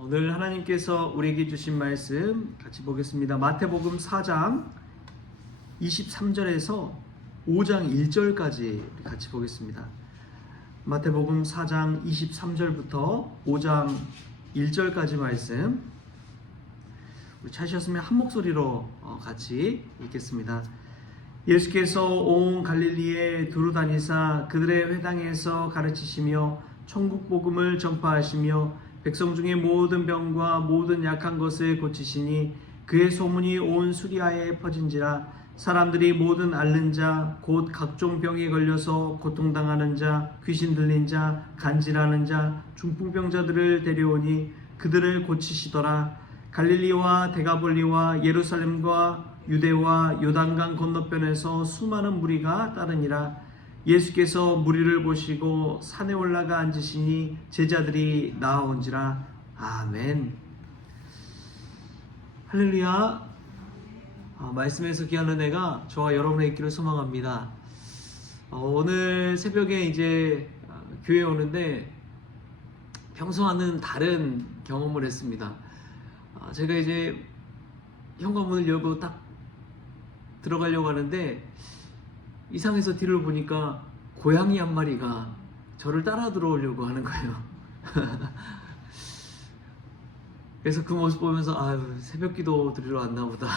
오늘 하나님께서 우리에게 주신 말씀 같이 보겠습니다. 마태복음 4장 23절에서 5장 1절까지 같이 보겠습니다. 마태복음 4장 23절부터 5장 1절까지 말씀 우리 찾으셨으면 한 목소리로 같이 읽겠습니다. 예수께서 온 갈릴리에 두루 다니사 그들의 회당에서 가르치시며 천국 복음을 전파하시며 백성 중에 모든 병과 모든 약한 것을 고치시니 그의 소문이 온 수리아에 퍼진지라. 사람들이 모든 앓는 자 곧 각종 병에 걸려서 고통당하는 자 귀신 들린 자 간질하는 자 중풍병자들을 데려오니 그들을 고치시더라. 갈릴리와 데가볼리와 예루살렘과 유대와 요단강 건너편에서 수많은 무리가 따르니라. 예수께서 무리를 보시고 산에 올라가 앉으시니 제자들이 나아온지라. 아멘. 할렐루야. 말씀에서 귀한 은혜가 저와 여러분의 있기를 소망합니다. 오늘 새벽에 이제 교회에 오는데 평소와는 다른 경험을 했습니다. 제가 이제 현관문을 열고 딱 들어가려고 하는데 이상해서 뒤를 보니까 고양이 한 마리가 저를 따라 들어오려고 하는 거예요. 그래서 그 모습 보면서 새벽 기도 드리러 왔나 보다.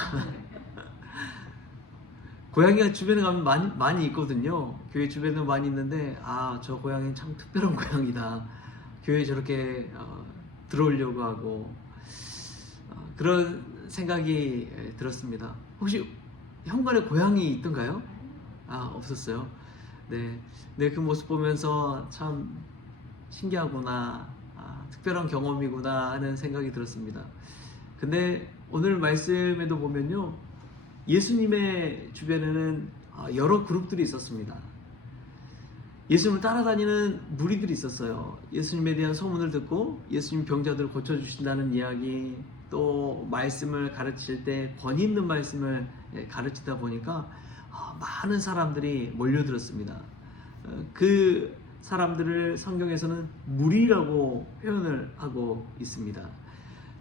고양이가 주변에 가면 많이 있거든요. 교회 주변에 많이 있는데 저 고양이는 참 특별한 고양이다. 교회에 저렇게 들어오려고 하고 그런 생각이 들었습니다. 혹시 현관에 고양이 있던가요? 없었어요. 네, 그 모습 보면서 참 신기하구나, 특별한 경험이구나 하는 생각이 들었습니다. 근데 오늘 말씀에도 보면요, 예수님의 주변에는 여러 그룹들이 있었습니다. 예수님을 따라다니는 무리들이 있었어요. 예수님에 대한 소문을 듣고 예수님 병자들을 고쳐주신다는 이야기, 또 말씀을 가르칠 때 권위 있는 말씀을 가르치다 보니까 많은 사람들이 몰려들었습니다. 그 사람들을 성경에서는 무리라고 표현을 하고 있습니다.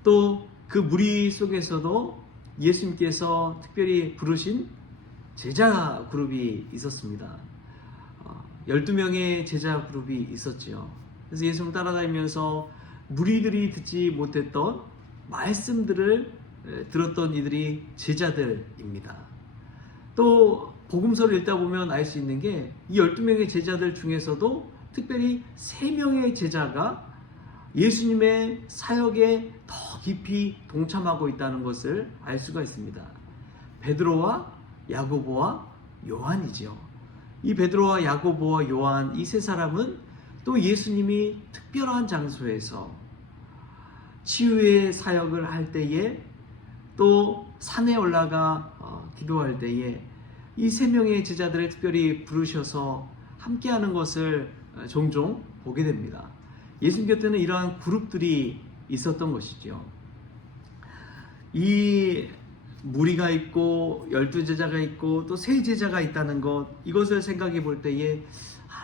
또 그 무리 속에서도 예수님께서 특별히 부르신 제자 그룹이 있었습니다. 12명의 제자 그룹이 있었지요. 그래서 예수님을 따라다니면서 무리들이 듣지 못했던 말씀들을 들었던 이들이 제자들입니다. 또 복음서를 읽다 보면 알 수 있는 게 이 12명의 제자들 중에서도 특별히 3명의 제자가 예수님의 사역에 더 깊이 동참하고 있다는 것을 알 수가 있습니다. 베드로와 야고보와 요한이지요. 이 베드로와 야고보와 요한, 이 세 사람은 또 예수님이 특별한 장소에서 치유의 사역을 할 때에, 또 산에 올라가 기도할 때에 이 3명의 제자들을 특별히 부르셔서 함께하는 것을 종종 보게 됩니다. 예수님 곁에는 이러한 그룹들이 있었던 것이죠. 이 무리가 있고 12제자가 있고 또 3제자가 있다는 것, 이것을 생각해 볼 때에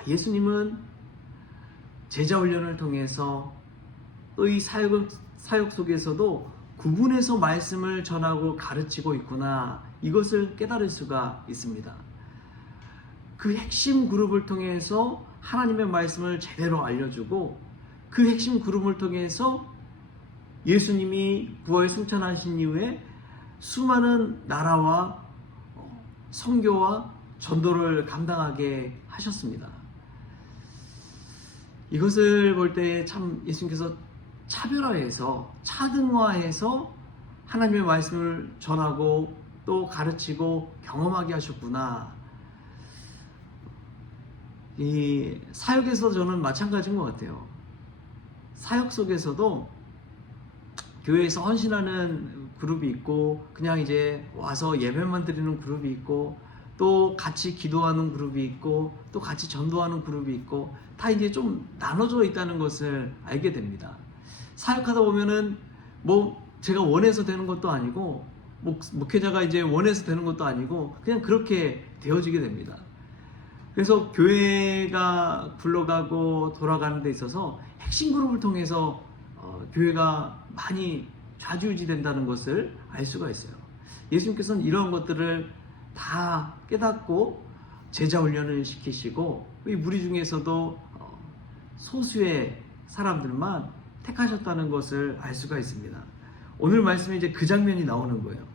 예수님은 제자 훈련을 통해서 또 이 사역 속에서도 구분해서 말씀을 전하고 가르치고 있구나, 이것을 깨달을 수가 있습니다. 그 핵심 그룹을 통해서 하나님의 말씀을 제대로 알려주고, 그 핵심 그룹을 통해서 예수님이 부활 승천하신 이후에 수많은 나라와 선교와 전도를 감당하게 하셨습니다. 이것을 볼 때 참 예수님께서 차별화해서, 차등화해서 하나님의 말씀을 전하고 또 가르치고 경험하게 하셨구나. 이 사역에서 저는 마찬가지인 것 같아요. 사역 속에서도 교회에서 헌신하는 그룹이 있고, 그냥 이제 와서 예배만 드리는 그룹이 있고, 또 같이 기도하는 그룹이 있고, 또 같이 전도하는 그룹이 있고, 다 이제 좀 나눠져 있다는 것을 알게 됩니다. 사역하다 보면은 제가 원해서 되는 것도 아니고, 목회자가 이제 원해서 되는 것도 아니고, 그냥 그렇게 되어지게 됩니다. 그래서 교회가 굴러가고 돌아가는 데 있어서 핵심 그룹을 통해서 교회가 많이 좌지우지된다는 것을 알 수가 있어요. 예수님께서는 이러한 것들을 다 깨닫고 제자 훈련을 시키시고 이 무리 중에서도 소수의 사람들만 택하셨다는 것을 알 수가 있습니다. 오늘 말씀에 이제 그 장면이 나오는 거예요.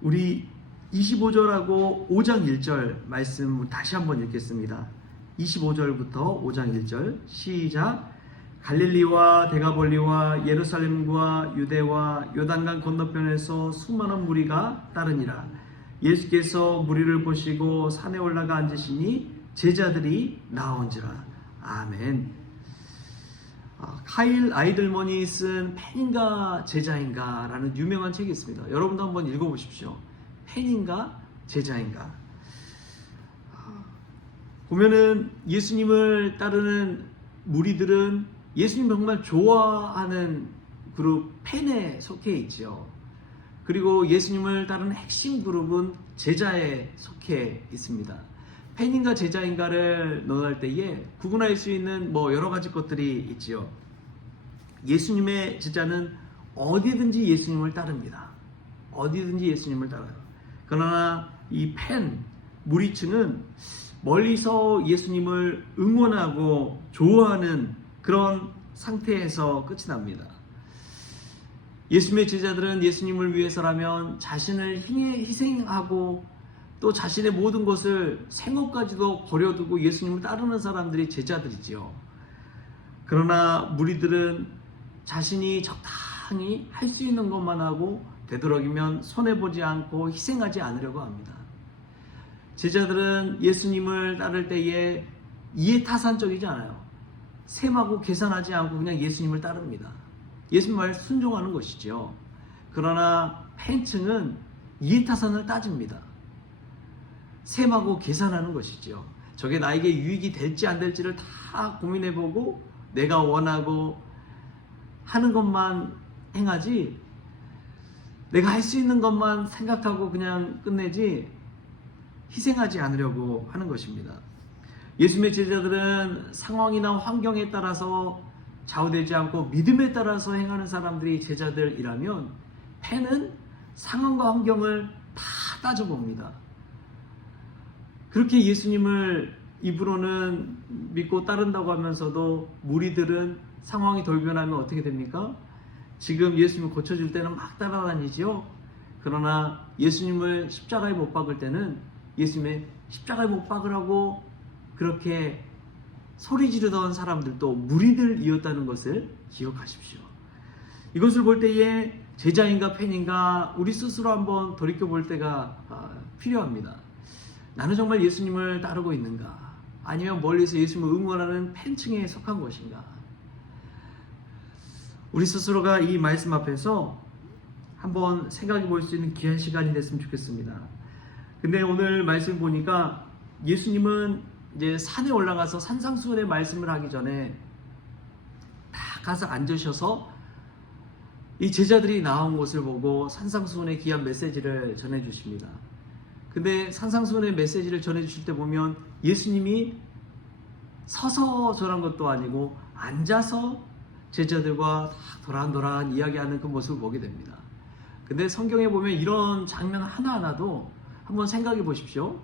우리 25절하고 5장 1절 말씀 다시 한번 읽겠습니다. 25절부터 5장 1절 시작. 갈릴리와 데가볼리와 예루살렘과 유대와 요단강 건너편에서 수많은 무리가 따르니라. 예수께서 무리를 보시고 산에 올라가 앉으시니 제자들이 나온지라. 아멘. 카일 아이들먼이 쓴 팬인가 제자인가 라는 유명한 책이 있습니다. 여러분도 한번 읽어보십시오. 팬인가 제자인가. 보면은 예수님을 따르는 무리들은 예수님 정말 좋아하는 그룹 팬에 속해 있죠. 그리고 예수님을 따르는 핵심 그룹은 제자에 속해 있습니다. 팬인가 제자인가를 논할 때에 구분할 수 있는 여러 가지 것들이 있지요. 예수님의 제자는 어디든지 예수님을 따릅니다. 어디든지 예수님을 따라요. 그러나 이 팬, 무리층은 멀리서 예수님을 응원하고 좋아하는 그런 상태에서 끝이 납니다. 예수님의 제자들은 예수님을 위해서라면 자신을 희생하고 또 자신의 모든 것을 생업까지도 버려두고 예수님을 따르는 사람들이 제자들이지요. 그러나 무리들은 자신이 적당히 할 수 있는 것만 하고 되도록이면 손해보지 않고 희생하지 않으려고 합니다. 제자들은 예수님을 따를 때에 이해타산적이지 않아요. 셈하고 계산하지 않고 그냥 예수님을 따릅니다. 예수님 말 순종하는 것이죠. 그러나 팬층은 이해타산을 따집니다. 셈하고 계산하는 것이죠. 저게 나에게 유익이 될지 안 될지를 다 고민해보고 내가 원하고 하는 것만 행하지, 내가 할 수 있는 것만 생각하고 그냥 끝내지 희생하지 않으려고 하는 것입니다. 예수님의 제자들은 상황이나 환경에 따라서 좌우되지 않고 믿음에 따라서 행하는 사람들이 제자들이라면 팬은 상황과 환경을 다 따져봅니다. 그렇게 예수님을 입으로는 믿고 따른다고 하면서도 무리들은 상황이 돌변하면 어떻게 됩니까? 지금 예수님을 고쳐줄 때는 막 따라다니죠. 그러나 예수님을 십자가에 못 박을 때는 예수님의 십자가에 못 박으라고 그렇게 소리 지르던 사람들도 무리들이었다는 것을 기억하십시오. 이것을 볼 때에 제자인가 팬인가 우리 스스로 한번 돌이켜볼 때가 필요합니다. 나는 정말 예수님을 따르고 있는가? 아니면 멀리서 예수님을 응원하는 팬층에 속한 것인가? 우리 스스로가 이 말씀 앞에서 한번 생각해 볼 수 있는 귀한 시간이 됐으면 좋겠습니다. 근데 오늘 말씀 보니까 예수님은 이제 산에 올라가서 산상수훈의 말씀을 하기 전에 다 가서 앉으셔서 이 제자들이 나온 것을 보고 산상수훈의 귀한 메시지를 전해주십니다. 근데 산상수훈의 메시지를 전해주실 때 보면 예수님이 서서 전한 것도 아니고 앉아서 제자들과 도란도란 이야기하는 그 모습을 보게 됩니다. 근데 성경에 보면 이런 장면 하나하나도 한번 생각해 보십시오.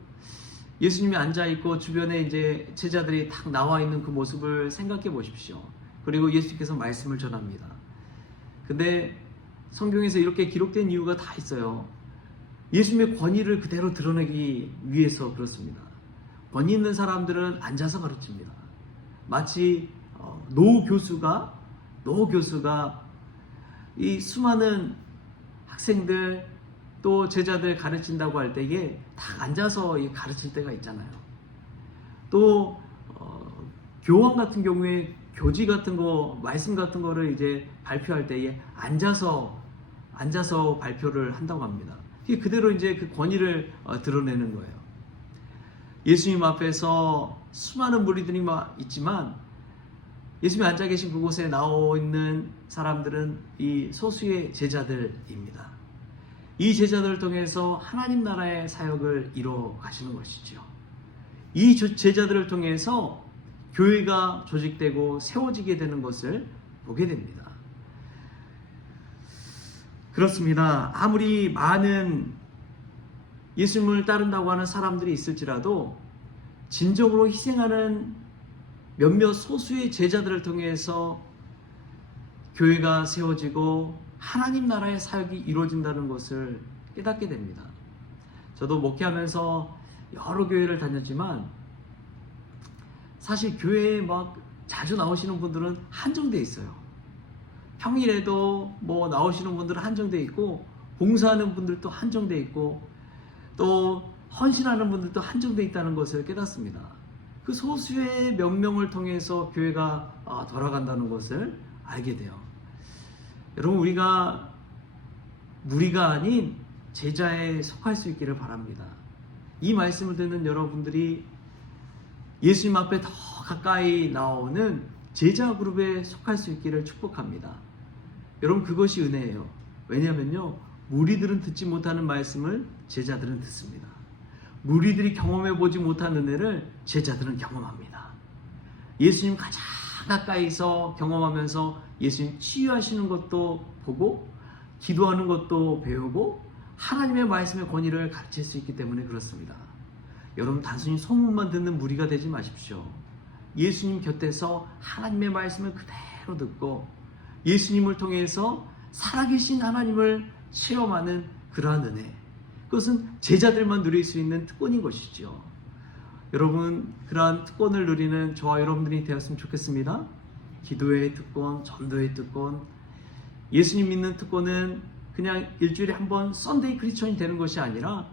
예수님이 앉아있고 주변에 이제 제자들이 딱 나와 있는 그 모습을 생각해 보십시오. 그리고 예수님께서 말씀을 전합니다. 근데 성경에서 이렇게 기록된 이유가 다 있어요. 예수님의 권위를 그대로 드러내기 위해서 그렇습니다. 권위 있는 사람들은 앉아서 가르칩니다. 마치 노 교수가 이 수많은 학생들 또 제자들 가르친다고 할 때에 다 앉아서 가르칠 때가 있잖아요. 또 교황 같은 경우에 교지 같은 거, 말씀 같은 거를 이제 발표할 때에 앉아서 발표를 한다고 합니다. 이게 그대로 이제 그 권위를 드러내는 거예요. 예수님 앞에서 수많은 무리들이 있지만 예수님이 앉아 계신 그곳에 나와 있는 사람들은 이 소수의 제자들입니다. 이 제자들을 통해서 하나님 나라의 사역을 이루어 가시는 것이죠. 이 제자들을 통해서 교회가 조직되고 세워지게 되는 것을 보게 됩니다. 그렇습니다. 아무리 많은 예수님을 따른다고 하는 사람들이 있을지라도 진정으로 희생하는 몇몇 소수의 제자들을 통해서 교회가 세워지고 하나님 나라의 사역이 이루어진다는 것을 깨닫게 됩니다. 저도 목회하면서 여러 교회를 다녔지만 사실 교회에 막 자주 나오시는 분들은 한정돼 있어요. 평일에도 뭐 나오시는 분들은 한정돼 있고, 봉사하는 분들도 한정돼 있고, 또 헌신하는 분들도 한정돼 있다는 것을 깨닫습니다. 그 소수의 몇 명을 통해서 교회가 돌아간다는 것을 알게 돼요. 여러분, 우리가 무리가 아닌 제자에 속할 수 있기를 바랍니다. 이 말씀을 듣는 여러분들이 예수님 앞에 더 가까이 나오는 제자 그룹에 속할 수 있기를 축복합니다. 여러분, 그것이 은혜예요. 왜냐하면요, 무리들은 듣지 못하는 말씀을 제자들은 듣습니다. 무리들이 경험해 보지 못한 은혜를 제자들은 경험합니다. 예수님 가장 가까이서 경험하면서 예수님 치유하시는 것도 보고, 기도하는 것도 배우고, 하나님의 말씀의 권위를 가르칠 수 있기 때문에 그렇습니다. 여러분, 단순히 소문만 듣는 무리가 되지 마십시오. 예수님 곁에서 하나님의 말씀을 그대로 듣고 예수님을 통해서 살아계신 하나님을 체험하는 그러한 은혜, 그것은 제자들만 누릴 수 있는 특권인 것이죠. 여러분, 그러한 특권을 누리는 저와 여러분들이 되었으면 좋겠습니다. 기도의 특권, 전도의 특권, 예수님 믿는 특권은 그냥 일주일에 한 번 썬데이 크리스천이 되는 것이 아니라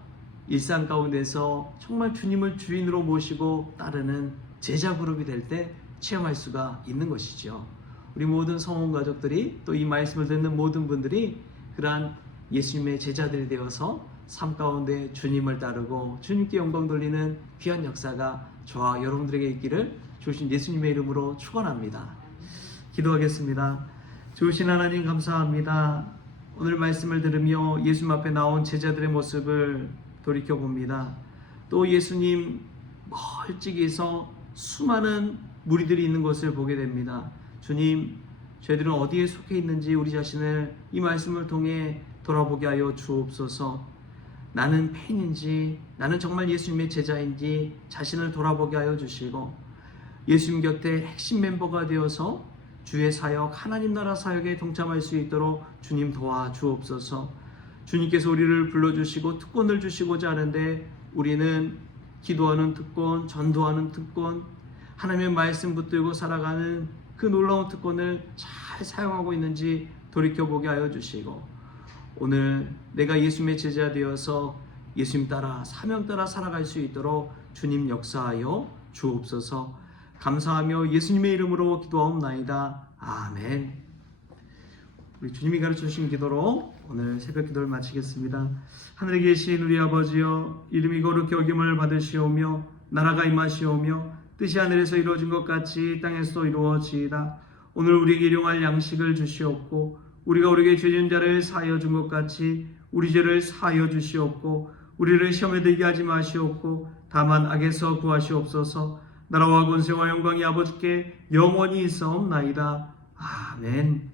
일상 가운데서 정말 주님을 주인으로 모시고 따르는 제자 그룹이 될 때 체험할 수가 있는 것이죠. 우리 모든 성원 가족들이, 또 이 말씀을 듣는 모든 분들이 그러한 예수님의 제자들이 되어서 삶 가운데 주님을 따르고 주님께 영광 돌리는 귀한 역사가 저와 여러분들에게 있기를 주신 예수님의 이름으로 축원합니다. 기도하겠습니다. 좋으신 하나님, 감사합니다. 오늘 말씀을 들으며 예수님 앞에 나온 제자들의 모습을 돌이켜봅니다. 또 예수님 멀찍이서 수많은 무리들이 있는 것을 보게 됩니다. 주님, 저희들은 어디에 속해 있는지 우리 자신을 이 말씀을 통해 돌아보게 하여 주옵소서. 나는 팬인지, 나는 정말 예수님의 제자인지 자신을 돌아보게 하여 주시고, 예수님 곁에 핵심 멤버가 되어서 주의 사역, 하나님 나라 사역에 동참할 수 있도록 주님 도와주옵소서. 주님께서 우리를 불러주시고 특권을 주시고자 하는데, 우리는 기도하는 특권, 전도하는 특권, 하나님의 말씀 붙들고 살아가는 그 놀라운 특권을 잘 사용하고 있는지 돌이켜보게 하여 주시고, 오늘 내가 예수님의 제자 되어서 예수님 따라, 사명 따라 살아갈 수 있도록 주님 역사하여 주옵소서. 감사하며 예수님의 이름으로 기도하옵나이다. 아멘. 우리 주님이 가르쳐 주신 기도로 오늘 새벽 기도를 마치겠습니다. 하늘에 계신 우리 아버지여, 이름이 거룩히 여김을 받으시오며 나라가 임하시오며 뜻이 하늘에서 이루어진 것 같이 땅에서도 이루어지이다. 오늘 우리에게 일용할 양식을 주시옵고, 우리가 우리에게 죄 지은 자를 사하여 준 것 같이 우리 죄를 사하여 주시옵고, 우리를 시험에 들게 하지 마시옵고 다만 악에서 구하시옵소서. 나라와 권세와 영광이 아버지께 영원히 있사옵나이다. 아멘.